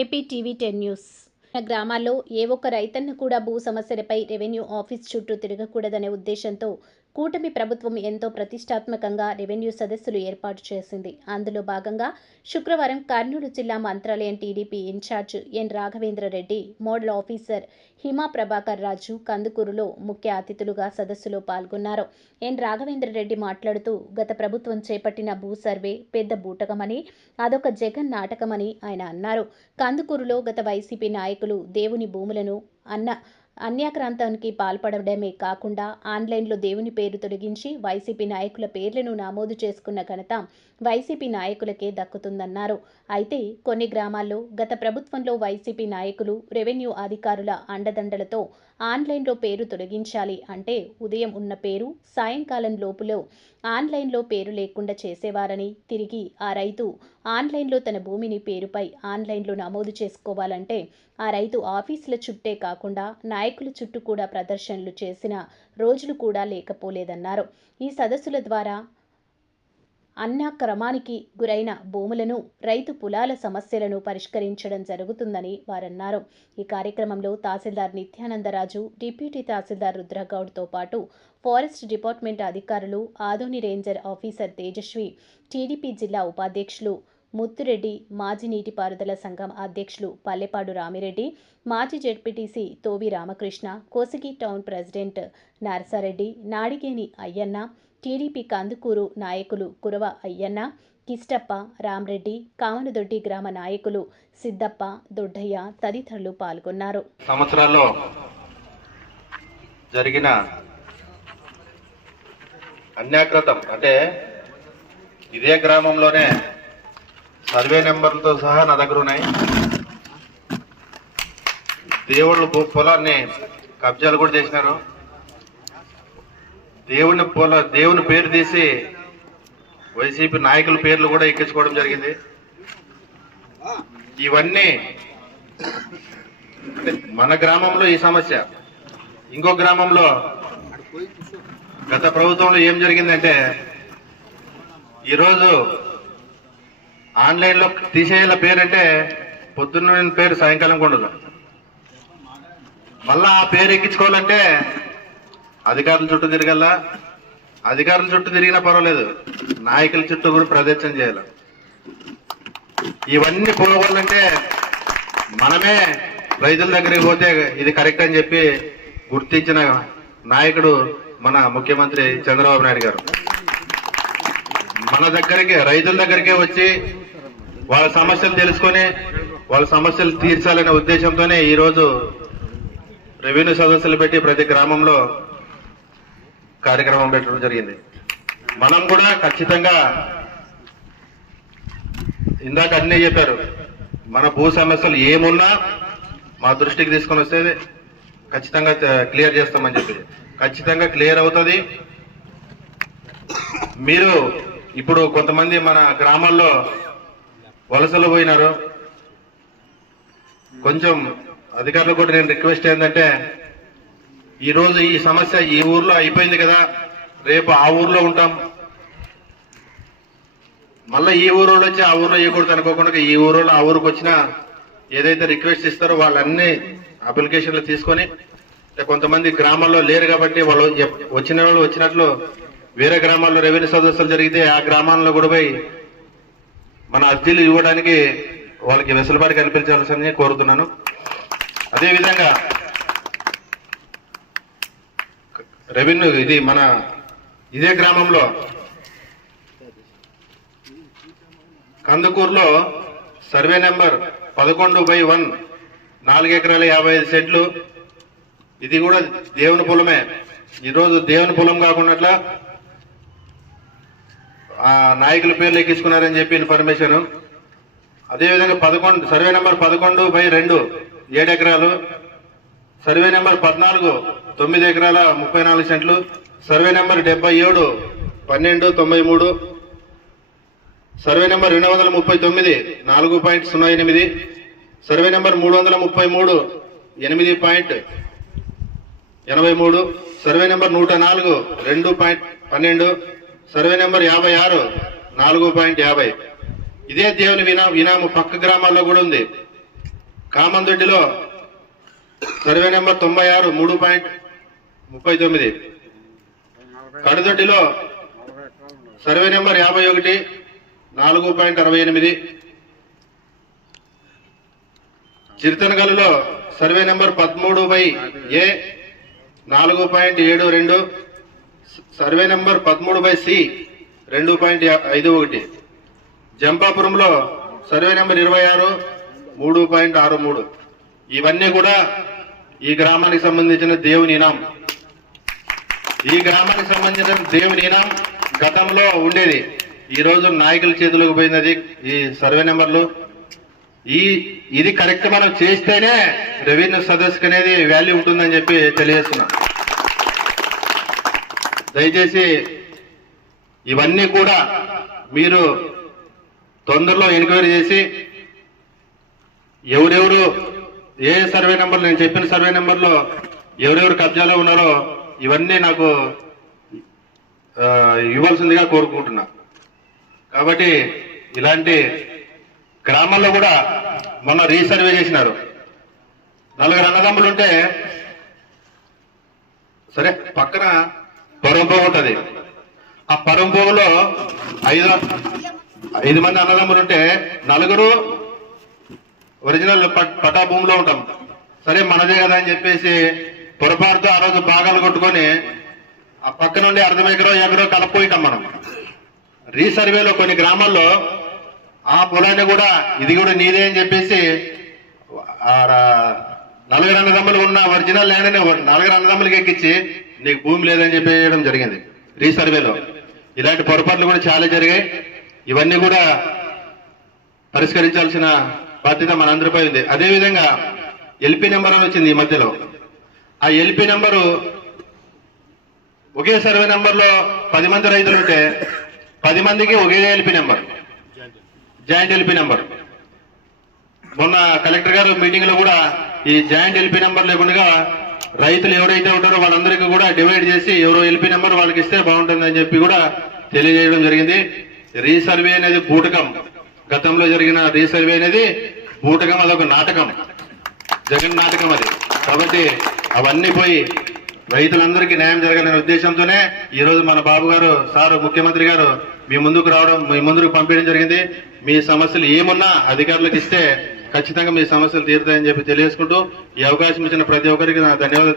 AP TV ten news. గ్రామాల్లో ఏ ఒక్క రైతన్న కూడా భూ సమస్యలపై రెవెన్యూ ఆఫీస్ చుట్టూ తిరగకూడదనే ఉద్దేశంతో కూటమి ప్రభుత్వం ఎంతో ప్రతిష్టాత్మకంగా రెవెన్యూ సదస్సులు ఏర్పాటు చేసింది. అందులో భాగంగా శుక్రవారం కర్నూలు జిల్లా Mantralayam TDP in-charge N Raghavendra Reddy model officer Hima Prabhakar Raju కందుకూరులో ముఖ్య అతిథులుగా సదస్సులో పాల్గొన్నారు. ఎన్ రాఘవేంద్ర రెడ్డి మాట్లాడుతూ గత ప్రభుత్వం చేపట్టిన భూ సర్వే పెద్ద బూటకమని అదొక జగన్ నాటకమని ఆయన అన్నారు. కందుకూరులో గత వైసీపీ నాయకులు దేవుని భూములను అన్న అన్యాక్రాంతానికి పాల్పడడమే కాకుండా ఆన్లైన్లో దేవుని పేరు తొలగించి వైసీపీ నాయకుల పేర్లను నమోదు చేసుకున్న ఘనత వైసీపీ నాయకులకే దక్కుతుందన్నారు. అయితే కొన్ని గ్రామాల్లో గత ప్రభుత్వంలో వైసీపీ నాయకులు రెవెన్యూ అధికారుల అండదండలతో ఆన్లైన్లో పేరు తొలగించాలి అంటే ఉదయం ఉన్న పేరు సాయంకాలం లోపులో ఆన్లైన్లో పేరు లేకుండా చేసేవారని తిరిగి ఆ రైతు ఆన్లైన్లో తన భూమిని పేరుపై ఆన్లైన్లో నమోదు చేసుకోవాలంటే ఆ రైతు ఆఫీసుల చుట్టే కాకుండా నాయకుల చుట్టూ కూడా ప్రదర్శనలు చేసిన రోజులు కూడా లేకపోలేదన్నారు. ఈ సదస్సుల ద్వారా అన్యాక్రమానికి గురైన భూములను రైతు పొలాల సమస్యలను పరిష్కరించడం జరుగుతుందని వారన్నారు. ఈ కార్యక్రమంలో తహసీల్దార్ నిత్యానందరాజు డిప్యూటీ తహసీల్దార్ రుద్రగౌడ్తో పాటు ఫారెస్ట్ డిపార్ట్మెంట్ అధికారులు Adoni ranger officer Tejaswi TDP జిల్లా ఉపాధ్యక్షులు ముత్తురెడ్డి మాజీ నీటిపారుదల సంఘం అధ్యక్షులు పల్లెపాడు రామిరెడ్డి మాజీ ZPTC Thovi Ramakrishna Kosigi town president Narasareddy Nadigeni Ayyanna TDP Kandukuru నాయకులు కురవ అయ్యన్న కిష్టప్ప రామ్రెడ్డి కామనదొడ్డి గ్రామ నాయకులు సిద్దప్ప దొడ్డయ్య తదితరులు పాల్గొన్నారు. సంవత్సరాల్లో జరిగిన అన్యాకృతం అంటే ఇదే గ్రామంలోనే సర్వే నెంబర్లతో సహా నా దగ్గర ఉన్నాయి. దేవుళ్ళు పొలాన్ని కబ్జాలు కూడా చేసినారు. దేవుని పొల దేవుని పేరు తీసి వైసీపీ నాయకుల పేర్లు కూడా ఎక్కించుకోవడం జరిగింది. ఇవన్నీ మన గ్రామంలో ఈ సమస్య. ఇంకో గ్రామంలో గత ప్రభుత్వంలో ఏం జరిగిందంటే ఈరోజు ఆన్లైన్లో తీసేయాల పేరంటే పొద్దున్న పేరు సాయంకాలం ఉండదు మళ్ళా ఆ పేరు ఎక్కించుకోవాలంటే అధికారుల చుట్టూ తిరగల్లా? అధికారుల చుట్టూ తిరిగినా పర్వాలేదు. నాయకుల చుట్టూ కూడా ప్రదర్శన చేయాలి. ఇవన్నీ పోవాలంటే మనమే రైతుల దగ్గరికి పోతే ఇది కరెక్ట్ అని చెప్పి గుర్తించిన నాయకుడు మన ముఖ్యమంత్రి చంద్రబాబు నాయుడు గారు. మన దగ్గరికి రైతుల దగ్గరికే వచ్చి వాళ్ళ సమస్యలు తెలుసుకొని వాళ్ళ సమస్యలు తీర్చాలనే ఉద్దేశంతోనే ఈరోజు రెవెన్యూ సదస్సులు పెట్టి ప్రతి గ్రామంలో కార్యక్రమం పెట్టడం జరిగింది. మనం కూడా ఖచ్చితంగా ఇందాక అన్నీ చెప్పారు మన భూ సమస్యలు ఏమున్నా మా దృష్టికి తీసుకొని వస్తే ఖచ్చితంగా క్లియర్ చేస్తామని చెప్పి. ఖచ్చితంగా క్లియర్ అవుతుంది. మీరు ఇప్పుడు కొంతమంది మన గ్రామాల్లో వలసలు పోయినారు. కొంచెం అధికారులు కూడా నేను రిక్వెస్ట్ ఏంటంటే ఈరోజు ఈ సమస్య ఈ ఊర్లో అయిపోయింది కదా రేపు ఆ ఊర్లో ఉంటాం. మళ్ళీ ఈ ఊరు వాళ్ళు వచ్చి ఆ ఊర్లో ఇవ్వకూడదు అనుకోకుండా ఈ ఊరు వాళ్ళు ఆ ఊరికి వచ్చినా ఏదైతే రిక్వెస్ట్ ఇస్తారో వాళ్ళన్ని అప్లికేషన్లు తీసుకొని కొంతమంది గ్రామాల్లో లేరు కాబట్టి వాళ్ళు వచ్చిన వాళ్ళు వచ్చినట్లు వేరే గ్రామాల్లో రెవెన్యూ సదస్సులు జరిగితే ఆ గ్రామాల్లో కూడా పోయి మన అర్జీలు ఇవ్వడానికి వాళ్ళకి వెసులుబాటు కల్పించాల్సిందని కోరుతున్నాను. అదేవిధంగా రెవెన్యూ ఇది మన ఇదే గ్రామంలో. కందుకూరులో సర్వే నెంబర్ పదకొండు బై వన్ నాలుగు ఎకరాల యాభై ఐదు సెంట్లు. ఇది కూడా దేవుని పొలమే. ఈరోజు దేవుని పొలం కాకుండా నాయకుల పేర్లు ఎక్కించుకున్నారని చెప్పి ఇన్ఫర్మేషన్. అదేవిధంగా పదకొండు సర్వే నెంబర్ పదకొండు బై రెండు ఏడు ఎకరాలు. సర్వే నెంబర్ పద్నాలుగు తొమ్మిది ఎకరాల ముప్పై నాలుగు సెంట్లు. సర్వే నెంబర్ డెబ్బై ఏడు పన్నెండు తొంభై మూడు. సర్వే నెంబర్ రెండు వందల ముప్పై తొమ్మిది నాలుగు పాయింట్ సున్నా ఎనిమిది. సర్వే నెంబర్ మూడు వందల ముప్పై మూడు ఎనిమిది పాయింట్ ఎనభై మూడు. సర్వే నెంబర్ నూట నాలుగు రెండు పాయింట్ పన్నెండు. సర్వే నెంబర్ యాభై ఆరు నాలుగు పాయింట్ యాభై. ఇదే దేవుని వినా వినాము పక్క గ్రామాల్లో కూడా ఉంది. కామందొడ్డిలో సర్వే నెంబర్ తొంభై ఆరు మూడు పాయింట్ ముప్పై తొమ్మిది. కడదొడ్డిలో సర్వే నెంబర్ యాభై ఒకటి నాలుగు పాయింట్ అరవై ఎనిమిది. చిరుతనగల్లో సర్వే నెంబర్ పదమూడు బై ఏ నాలుగు పాయింట్ ఏడు రెండు. సర్వే నెంబర్ పదమూడు బై సి రెండు పాయింట్ ఐదు ఒకటి. జంపాపురంలో సర్వే నెంబర్ ఇరవై ఆరు మూడు పాయింట్ ఆరు మూడు. ఇవన్నీ కూడా ఈ గ్రామానికి సంబంధించిన దేవుని ఇనాం. ఈ గ్రామానికి సంబంధించిన దేవుని ఇనాం గతంలో ఉండేది. ఈ రోజు నాయకుల చేతులకు పోయినది ఈ సర్వే నెంబర్లు. ఈ ఇది కరెక్ట్ మనం చేస్తేనే రెవెన్యూ సదస్సుకు అనేది వాల్యూ ఉంటుందని చెప్పి తెలియజేస్తున్నాం. దయచేసి ఇవన్నీ కూడా మీరు తొందరలో ఎంక్వైరీ చేసి ఎవరెవరు ఏ సర్వే నెంబర్ నేను చెప్పిన సర్వే నెంబర్లో ఎవరెవరు కబ్జాలో ఉన్నారో ఇవన్నీ నాకు ఇవ్వాల్సిందిగా కోరుకుంటున్నా. కాబట్టి ఇలాంటి గ్రామాల్లో కూడా మొన్న రీసర్వే చేసినారు. నలుగురు అన్నదమ్ములు ఉంటే సరే పక్కన పొరంపోగు ఉంటుంది. ఆ పొరంపోగులో ఐదు ఐదు మంది అన్నదమ్ములు ఉంటే నలుగురు ఒరిజినల్ పట్- పటా భూమిలో ఉంటాం. సరే మనదే కదా అని చెప్పేసి పొరపాటుతో ఆ రోజు భాగాలు కొట్టుకొని ఆ పక్క నుండి అర్ధం ఎకరో ఎకరో కలపోయింటాం మనం. రీసర్వేలో కొన్ని గ్రామాల్లో ఆ పొలాన్ని కూడా ఇది కూడా నీదే అని చెప్పేసి ఆ నలుగురు అన్నదమ్ములు ఉన్న ఒరిజినల్ ల్యాండ్ని నలుగురు అన్నదమ్ములకి ఎక్కించి నీకు భూమి లేదని చెప్పి చేయడం జరిగింది రీసర్వేలో. ఇలాంటి పొరపాట్లు కూడా చాలా జరిగాయి. ఇవన్నీ కూడా పరిష్కరించాల్సిన బాధ్యత మనందరిపై ఉంది. అదేవిధంగా ఎల్పి నెంబర్ అని వచ్చింది ఈ మధ్యలో. ఆ ఎల్పి నెంబరు ఒకే సర్వే నెంబర్లో పది మంది రైతులు ఉంటే పది మందికి ఒకే LP number joint LP number మొన్న కలెక్టర్ గారు మీటింగ్లో కూడా ఈ జాయింట్ ఎల్పి నెంబర్ లేకుండా రైతులు ఎవరైతే ఉంటారో వాళ్ళందరికీ కూడా డివైడ్ చేసి ఎవరో ఎల్పి నెంబర్ వాళ్ళకి ఇస్తే బాగుంటుందని చెప్పి కూడా తెలియజేయడం జరిగింది. రీసర్వే అనేది కూటకం. గతంలో జరిగిన రీసర్వే అనేది బూటకం అదొక నాటకం. జగన్ నాటకం అది. కాబట్టి అవన్నీ పోయి రైతులందరికీ న్యాయం జరగాలనే ఉద్దేశంతోనే ఈ రోజు మన బాబు గారు సారు ముఖ్యమంత్రి గారు మీ ముందుకు రావడం మీ ముందుకు పంపించడం జరిగింది. మీ సమస్యలు ఏమున్నా అధికారులకు ఇస్తే ఖచ్చితంగా మీ సమస్యలు తీరుతాయని చెప్పి తెలియజేసుకుంటూ ఈ అవకాశం ఇచ్చిన ప్రతి ఒక్కరికి నా ధన్యవాదాలు.